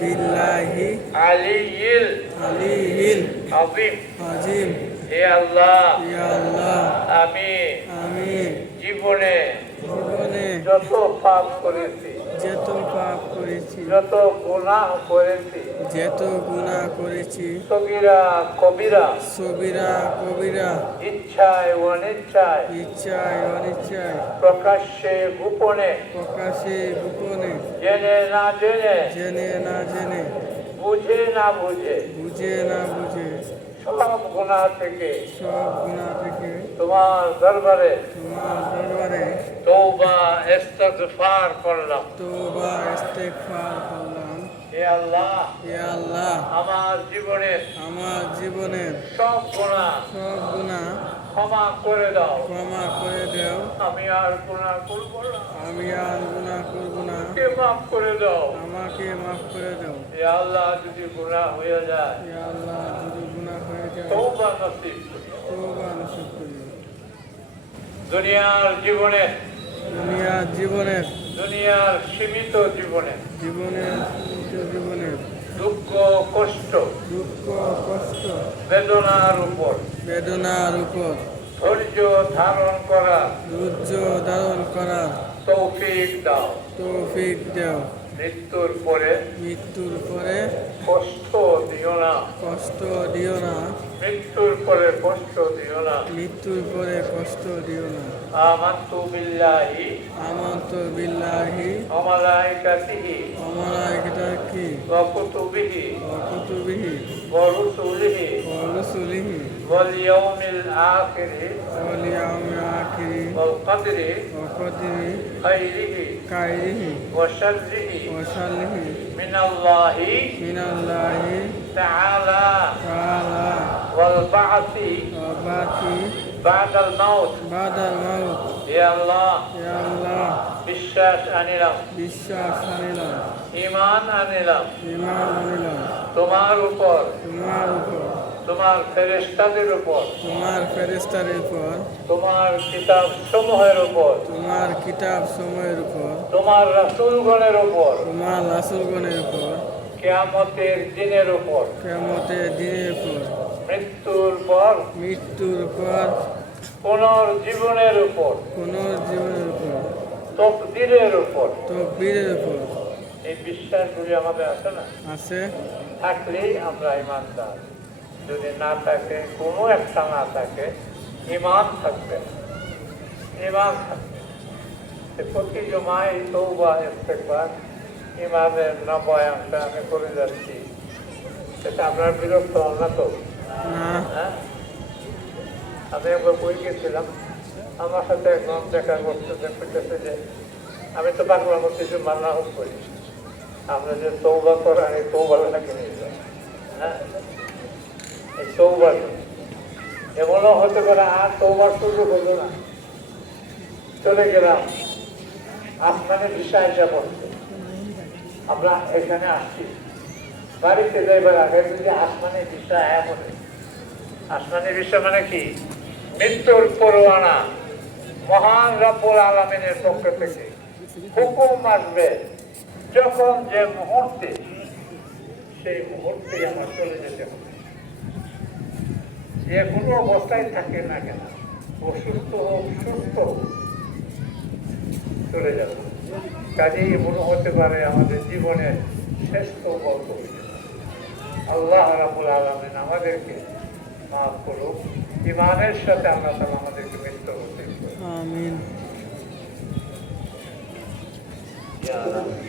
বিল্লাহি আলিয়িল আলিয়িল আযীম। আজিম। হে আল্লাহ, ইয়া আল্লাহ, আমি আমি জীবনে জীবনে যত পাপ করেছি, যত পাপ করেছি, যত গুনাহ করেছি, যত গুনাহ করেছি, সগীরা কবিরা, সবিরা কবিরা, ইচ্ছায় অনিচ্ছায়, ইচ্ছায় অনিচ্ছায়, প্রকাশ্যে গোপনে, প্রকাশে গোপনে, জেনে না জেনে, জেনে না জেনে, বুঝে না বুঝে, বুঝে না বুঝে, সব গুনাহ থেকে সব গুনাহ থেকে তোমার দরবারে তোমার দরবারে তওবা ইস্তিগফার করলাম। তওবা ইস্তেগফার করলাম। হে আল্লাহ, ইয়া আল্লাহ, আমার জীবনের আমার জীবনের সব গুনাহ সব গুনাহ ক্ষমা করে দাও। ক্ষমা করে দাও। আমি আর গুনাহ করব না। আমি আর গুনাহ করব না। আমাকে মাফ করে দাও। আমাকে মাফ করে দাও। হে আল্লাহ, যদি গুনাহ হয়ে যায় ইয়া আল্লাহ, যদি গুনাহ হয়ে যায় তওবা নসিব করিও। তওবা নসিব করিও। দুনিয়ার জীবনে, দুনিয়ার জীবনের দুনিয়ার সীমিত জীবনে জীবনের জীবনের দুঃখ কষ্ট দুঃখ কষ্ট বেদনার উপর বেদনার উপর ধৈর্য ধারণ করা ধৈর্য ধারণ করার তৌফিক দাও। তৌফিক দাও। মৃত্যুর পরে মৃত্যুর পরে কষ্ট দিও না। কষ্ট দিও না। মৃত্যুর পরে কষ্ট দিও না। মৃত্যুর পরে কষ্ট দিও না। আমানতু বিল্লাহি আমানতু বিল্লাহি ওয়া মালাইকাতিহি ওয়া মালাইকাতিহি ওয়া কুতুবিহি ওয়া কুতুবিহি ওয়া রুসুলিহি ওয়া রুসুলিহি ওয়াল ইয়াউমিল আখিরি ওয়াল ইয়াউমিল আখিরি ওয়াল কদরি ওয়া কদরি খাইরিহি খাইরিহি ওয়া শাররিহি ওয়া শাররিহি মিনাল্লাহি মিনাল্লাহি তাআলা তাআলা ওয়াল বা'থি ওয়া বাতি বা'দাল মাউত। বাদাল মাউত। হে আল্লাহ, ইয়া আল্লাহ, বিশ্বাস আনিলাম, বিশ্বাস আনিলাম, ঈমান আনিলাম ঈমান আনিলাম তোমার উপর, তোমার উপর, তোমার ফেরেশতাদের উপর, তোমার ফেরেশতার উপর, তোমার কিতাব সমূহের উপর, তোমার কিতাব সময়ের উপর, তোমার রাসূলগণের উপর, তোমার রাসূলগণের উপর, কিয়ামতের দিনের উপর, কিয়ামতের দিনের উপর, মৃত্যুর পর মৃত্যুর পর, পুনর্জীবনের উপর, পুনর্জীবনের উপর, তকদিরের উপর। তকবীরের উপর এই বিশ্বাসগুলি আমাদের আছে না? আছে। থাকলেই আমরা ঈমানদার। যদি না থাকে, কোনো একটা না থাকে, ঈমান থাকবে না। ঈমান থাকবে। প্রতি জমায় তওবা ইস্তেগফার ঈমানের 90 আমি করে যাচ্ছি। সেটা আপনার বিরক্ত হন না তো? না, হ্যাঁ, আমি একবার বই গেছিলাম, আমার সাথে একদম দেখা করতেছে যে আমি তো বাংলার মধ্যে কিছু মান্না হোক করি, আমরা যে তৌবা করেন এই তৌবাটাকে নিয়ে যাই। হ্যাঁ, এই তৌবা এমনও হতে পারে আর তৌবার সুযোগ হলো না, চলে গেলাম আসমানে ভিসা এসে পড়ছে, আমরা এখানে আসছি, বাড়িতে যাইবার আগে যদি আসমানে ভিসা এমন, আসমানি বিষয় মানে কি? মৃত্যুর পরোয়ানা মহান রব্বুল আলামিনের পক্ষ থেকে হুকুম আসবে, যখন যে মুহূর্তে, সেই মুহূর্তে আমার চলে যেতে হবে। যে কোনো অবস্থায় থাকে না কেন, অসুস্থ হোক সুস্থ হোক, চলে যাবে। কাজেই মনে হতে পারে আমাদের জীবনের শেষ বলতে হয়েছে। আল্লাহ রাব্বুল আলামিন আমাদেরকে মাফ করুক, ঈমানের সাথে আল্লাহ তাআলা আমাদেরকে মৃত্যু হতে দিন। আমিন। ইয়া রাব্বি।